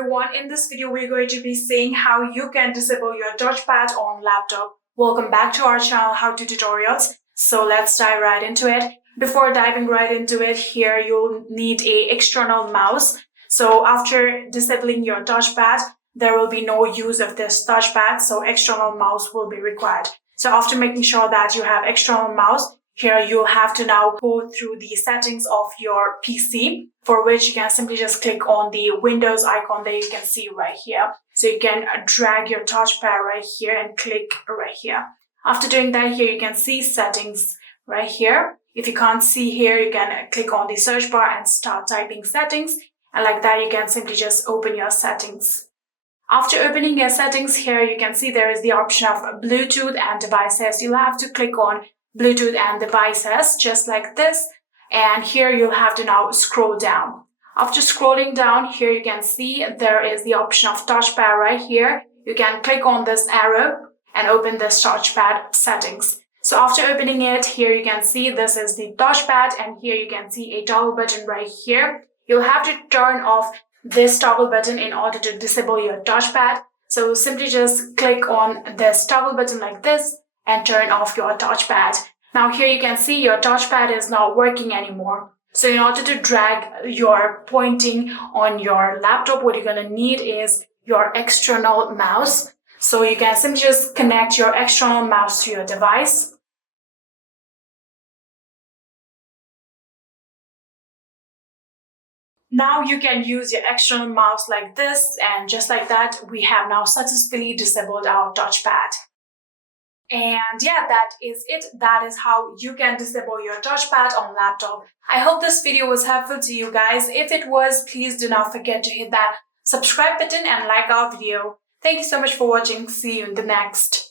everyone, in this video we're going to be seeing how you can disable your touchpad on laptop. Welcome back to our channel How To Tutorials. So let's dive right into it. Before diving right into it, here you'll need a external mouse. So after disabling your touchpad, there will be no use of this touchpad, so external mouse will be required. So after making sure that you have external mouse, here you'll have to now go through the settings of your PC, for which you can simply just click on the Windows icon that you can see right here. So you can drag your touchpad right here and click right here. After doing that, here you can see settings right here. If you can't see here, you can click on the search bar and start typing settings. And like that, you can simply just open your settings. After opening your settings, here you can see there is the option of Bluetooth and devices. You'll have to click on Bluetooth and devices just like this, and here you'll have to now scroll down. After scrolling down, here you can see there is the option of touchpad right here. You can click on this arrow and open this touchpad settings. So after opening it, here you can see this is the touchpad, and here you can see a toggle button right here. You'll have to turn off this toggle button in order to disable your touchpad. So simply just click on this toggle button like this and turn off your touchpad. Now here you can see your touchpad is not working anymore. So in order to drag your pointing on your laptop, what you're going to need is your external mouse. So you can simply just connect your external mouse to your device. Now you can use your external mouse like this, and just like that, we have now successfully disabled our touchpad. And yeah, that is it. That is how you can disable your touchpad on laptop. I hope this video was helpful to you guys. If it was, please do not forget to hit that subscribe button and like our video. Thank you so much for watching. See you in the next.